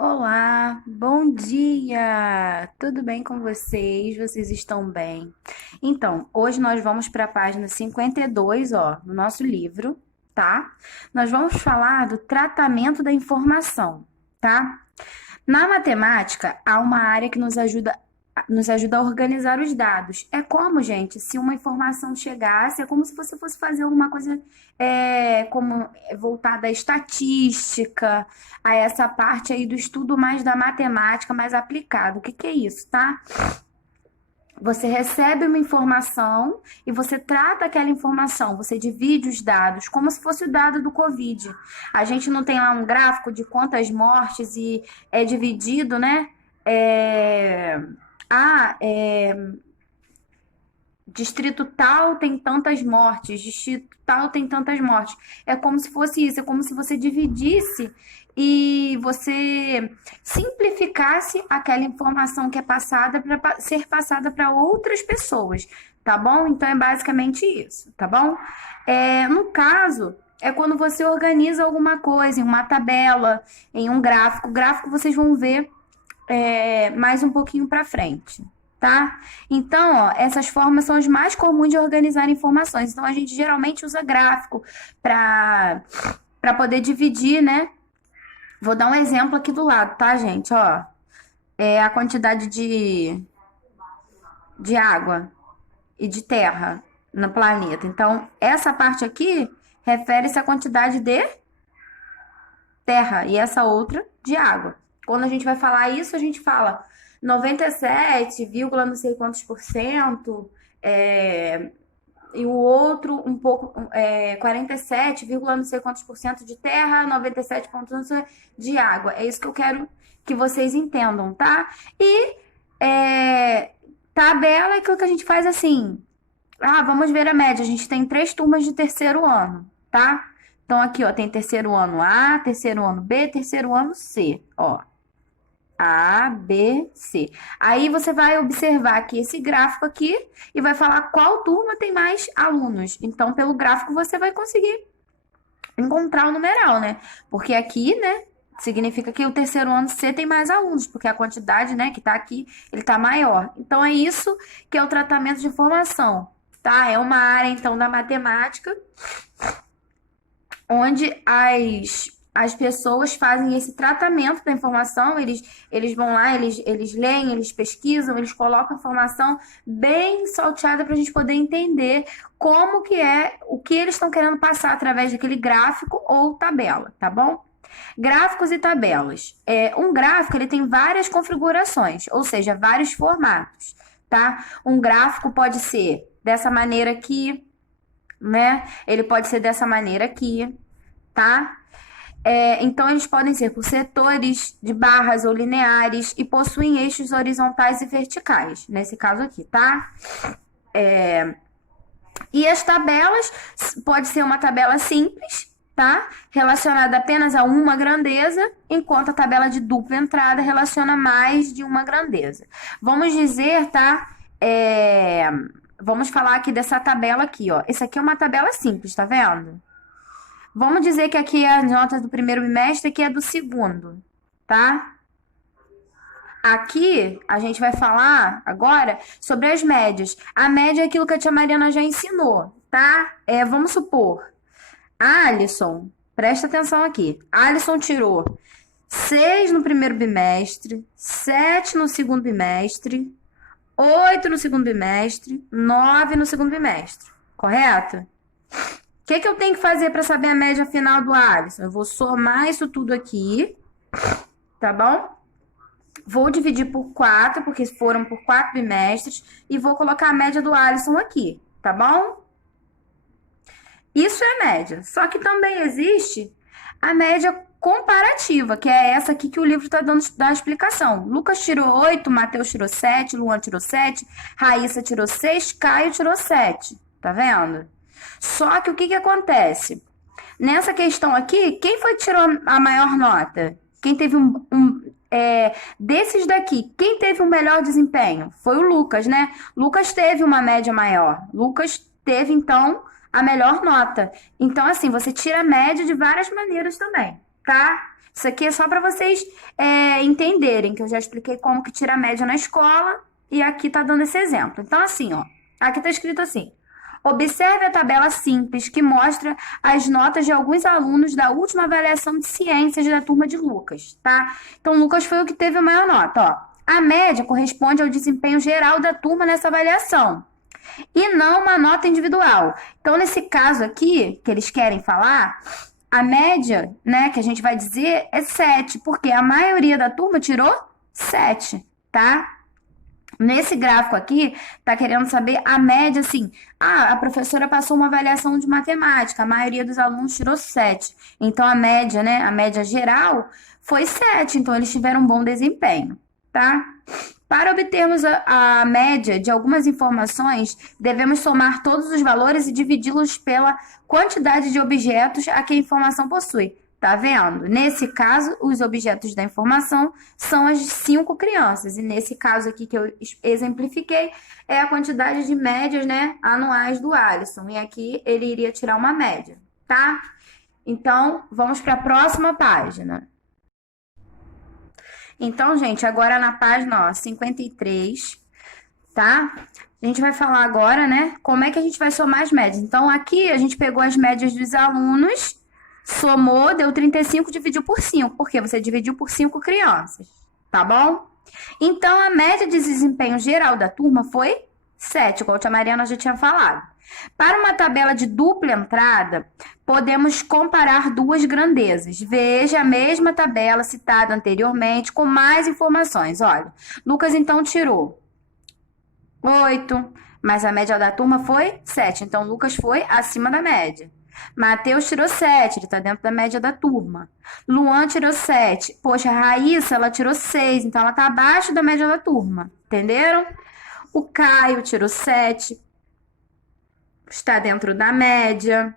Olá, bom dia! Tudo bem com vocês? Vocês estão bem? Então, hoje nós vamos para a página 52, ó, no nosso livro, tá? Nós vamos falar do tratamento da informação, tá? Na matemática, há uma área que nos ajuda a organizar os dados. É como, gente, se uma informação chegasse, é como se você fosse fazer alguma coisa como voltada à estatística, a essa parte aí do estudo mais da matemática, mais aplicado. O que que é isso, tá? Você recebe uma informação e você trata aquela informação, você divide os dados, como se fosse o dado do Covid. A gente não tem lá um gráfico de quantas mortes e é dividido, né? É... Ah, distrito tal tem tantas mortes, distrito tal tem tantas mortes. É como se fosse isso, é como se você dividisse e você simplificasse aquela informação que é passada para ser passada para outras pessoas, tá bom? Então é basicamente isso, tá bom? No caso, é quando você organiza alguma coisa em uma tabela, em um gráfico. O gráfico vocês vão ver mais um pouquinho para frente, tá? Então, ó, essas formas são as mais comuns de organizar informações. Então, a gente geralmente usa gráfico para poder dividir, né? Vou dar um exemplo aqui do lado, tá, gente? Ó, é a quantidade de água e de terra no planeta. Então, essa parte aqui refere-se à quantidade de terra e essa outra de água. Quando a gente vai falar isso, a gente fala 97, não sei quantos por cento, e o outro um pouco, 47, não sei quantos por cento de terra, 97 pontos de água. É isso que eu quero que vocês entendam, tá? E tabela é aquilo que a gente faz assim. Ah, vamos ver a média. A gente tem 3 turmas de terceiro ano, tá? Então aqui, ó, tem terceiro ano A, terceiro ano B, terceiro ano C, ó. A, B, C. Aí você vai observar aqui esse gráfico aqui e vai falar qual turma tem mais alunos. Então, pelo gráfico você vai conseguir encontrar o numeral, né? Porque aqui, né, significa que o terceiro ano C tem mais alunos, porque a quantidade, né, que tá aqui, ele tá maior. Então, é isso que é o tratamento de informação, tá? É uma área, então, da matemática onde as pessoas fazem esse tratamento da informação, eles vão lá, eles leem, eles pesquisam, eles colocam a informação bem salteada para a gente poder entender como que é, o que eles estão querendo passar através daquele gráfico ou tabela, tá bom? Gráficos e tabelas. Um gráfico ele tem várias configurações, ou seja, vários formatos, tá? Um gráfico pode ser dessa maneira aqui, né? Ele pode ser dessa maneira aqui, tá? Então, eles podem ser por setores de barras ou lineares e possuem eixos horizontais e verticais, nesse caso aqui, tá? E as tabelas, pode ser uma tabela simples, tá? Relacionada apenas a uma grandeza, enquanto a tabela de dupla entrada relaciona mais de uma grandeza. Vamos dizer, tá? Vamos falar aqui dessa tabela aqui, ó. Essa aqui é uma tabela simples, tá vendo? Vamos dizer que aqui é a nota do primeiro bimestre, aqui é do segundo, tá? Aqui a gente vai falar agora sobre as médias. A média é aquilo que a tia Mariana já ensinou, tá? Vamos supor, Alisson, presta atenção aqui. Alisson tirou 6 no primeiro bimestre, 7 no segundo bimestre, 8 no segundo bimestre, 9 no segundo bimestre, correto? O que eu tenho que fazer para saber a média final do Alisson? Eu vou somar isso tudo aqui, tá bom? Vou dividir por 4, porque foram por 4 bimestres, e vou colocar a média do Alisson aqui, tá bom? Isso é a média. Só que também existe a média comparativa, que é essa aqui que o livro está dando da explicação. Lucas tirou 8, Matheus tirou 7, Luan tirou 7, Raíssa tirou 6, Caio tirou 7. Tá vendo? Só que o que acontece? Nessa questão aqui, quem foi que tirou a maior nota? Quem teve desses daqui, quem teve o melhor desempenho? Foi o Lucas, né? Lucas teve uma média maior. Lucas teve, então, a melhor nota. Então, assim, você tira a média de várias maneiras também, tá? Isso aqui é só para vocês entenderem, que eu já expliquei como que tira a média na escola e aqui tá dando esse exemplo. Então, assim, ó, aqui tá escrito assim: observe a tabela simples que mostra as notas de alguns alunos da última avaliação de ciências da turma de Lucas, tá? Então, Lucas foi o que teve a maior nota, ó. A média corresponde ao desempenho geral da turma nessa avaliação e não uma nota individual. Então, nesse caso aqui, que eles querem falar, a média, né, que a gente vai dizer é 7, porque a maioria da turma tirou 7, tá? Nesse gráfico aqui, tá querendo saber a média, assim, a professora passou uma avaliação de matemática, a maioria dos alunos tirou 7. Então, a média, né, a média geral foi 7, então eles tiveram um bom desempenho, tá? Para obtermos a média de algumas informações, devemos somar todos os valores e dividi-los pela quantidade de objetos a que a informação possui. Tá vendo? Nesse caso, os objetos da informação são as 5 crianças. E nesse caso aqui que eu exemplifiquei, é a quantidade de médias, né, anuais do Alisson. E aqui ele iria tirar uma média, tá? Então, vamos para a próxima página. Então, gente, agora na página, ó, 53, tá? A gente vai falar agora, né, como é que a gente vai somar as médias. Então, aqui a gente pegou as médias dos alunos, somou, deu 35, dividiu por 5, porque você dividiu por 5 crianças, tá bom? Então, a média de desempenho geral da turma foi 7, igual a tia Mariana já tinha falado. Para uma tabela de dupla entrada, podemos comparar duas grandezas. Veja a mesma tabela citada anteriormente com mais informações. Olha, Lucas então tirou 8, mas a média da turma foi 7. Então, Lucas foi acima da média. Mateus tirou 7, ele está dentro da média da turma. Luan tirou 7. Poxa, a Raíssa, ela tirou 6, então ela está abaixo da média da turma. Entenderam? O Caio tirou 7, está dentro da média.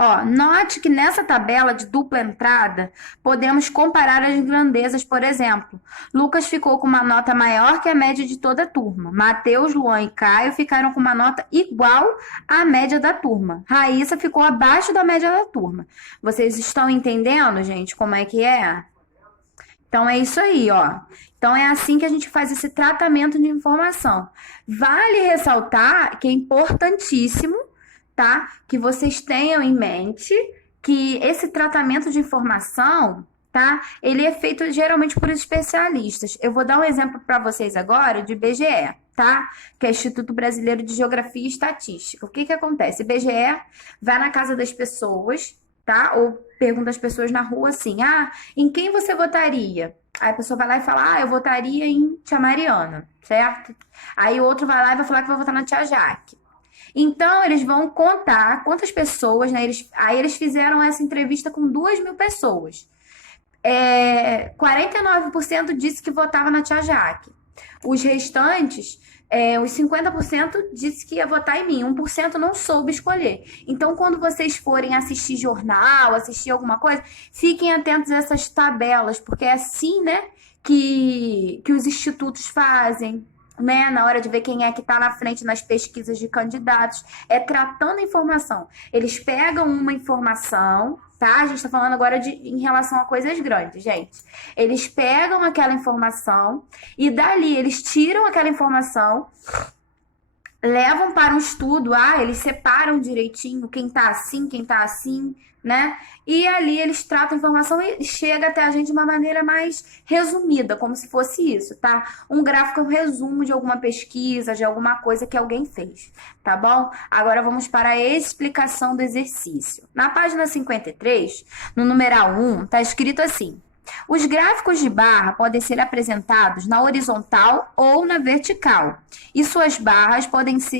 Ó, note que nessa tabela de dupla entrada, podemos comparar as grandezas, por exemplo. Lucas ficou com uma nota maior que a média de toda a turma. Mateus, Luan e Caio ficaram com uma nota igual à média da turma. Raíssa ficou abaixo da média da turma. Vocês estão entendendo, gente, como é que é? Então, é isso aí, ó. Então, é assim que a gente faz esse tratamento de informação. Vale ressaltar que é importantíssimo, tá? Que vocês tenham em mente que esse tratamento de informação, tá? Ele é feito geralmente por especialistas. Eu vou dar um exemplo para vocês agora de IBGE, tá? Que é Instituto Brasileiro de Geografia e Estatística. O que que acontece? IBGE vai na casa das pessoas, tá? Ou pergunta às pessoas na rua assim: ah, em quem você votaria? Aí a pessoa vai lá e fala: ah, eu votaria em tia Mariana, certo? Aí o outro vai lá e vai falar que vai votar na tia Jaque. Então, eles vão contar quantas pessoas, né? Aí eles fizeram essa entrevista com 2.000 pessoas. 49% disse que votava na tia Jaque. Os restantes, os 50% disse que ia votar em mim. 1% não soube escolher. Então, quando vocês forem assistir jornal, assistir alguma coisa, fiquem atentos a essas tabelas, porque é assim, né, que os institutos fazem, né, na hora de ver quem é que está na frente nas pesquisas de candidatos, tratando a informação. Eles pegam uma informação, tá? A gente está falando agora em relação a coisas grandes, gente. Eles pegam aquela informação e dali eles tiram aquela informação, levam para um estudo, eles separam direitinho quem tá assim, né? E ali eles tratam a informação e chega até a gente de uma maneira mais resumida, como se fosse isso, tá? Um gráfico é um resumo de alguma pesquisa, de alguma coisa que alguém fez, tá bom? Agora vamos para a explicação do exercício. Na página 53, no numeral 1, tá escrito assim: os gráficos de barra podem ser apresentados na horizontal ou na vertical, e suas barras podem se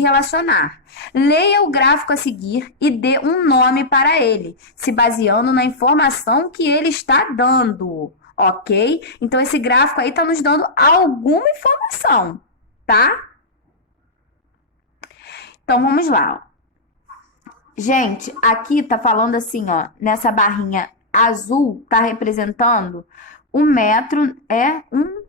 relacionar. Leia o gráfico a seguir e dê um nome para ele, se baseando na informação que ele está dando, ok? Então, esse gráfico aí está nos dando alguma informação, tá? Então, vamos lá. Gente, aqui tá falando assim, ó, nessa barrinha azul tá representando 1 metro, um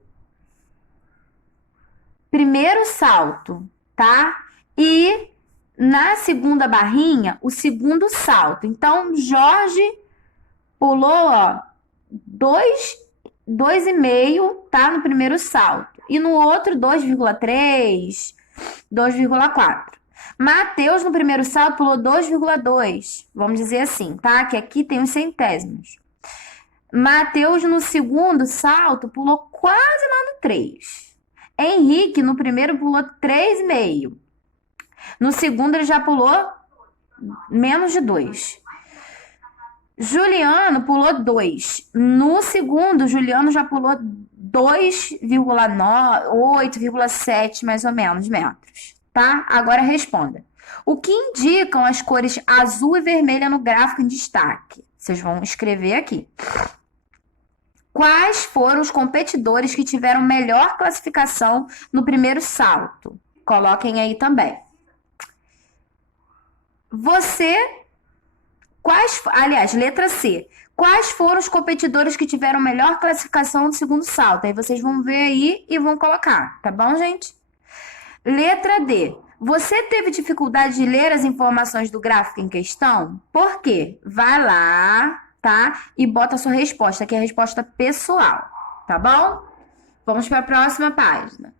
primeiro salto, tá? E na segunda barrinha, o segundo salto. Então, Jorge pulou, ó, 2,5, tá? No primeiro salto. E no outro, 2,3, 2,4. Mateus, no primeiro salto, pulou 2,2. Vamos dizer assim, tá? Que aqui tem os centésimos. Mateus, no segundo salto, pulou quase lá no 3. Henrique, no primeiro, pulou 3,5. No segundo, ele já pulou menos de 2. Juliano pulou 2. No segundo, Juliano já pulou 2,9, 8,7 mais ou menos metros, tá? Agora responda. O que indicam as cores azul e vermelha no gráfico em destaque? Vocês vão escrever aqui. Quais foram os competidores que tiveram melhor classificação no primeiro salto? Coloquem aí também. Aliás, letra C. Quais foram os competidores que tiveram melhor classificação no segundo salto? Aí vocês vão ver aí e vão colocar, tá bom, gente? Letra D. Você teve dificuldade de ler as informações do gráfico em questão? Por quê? Vai lá, tá? E bota a sua resposta, que é a resposta pessoal, tá bom? Vamos para a próxima página.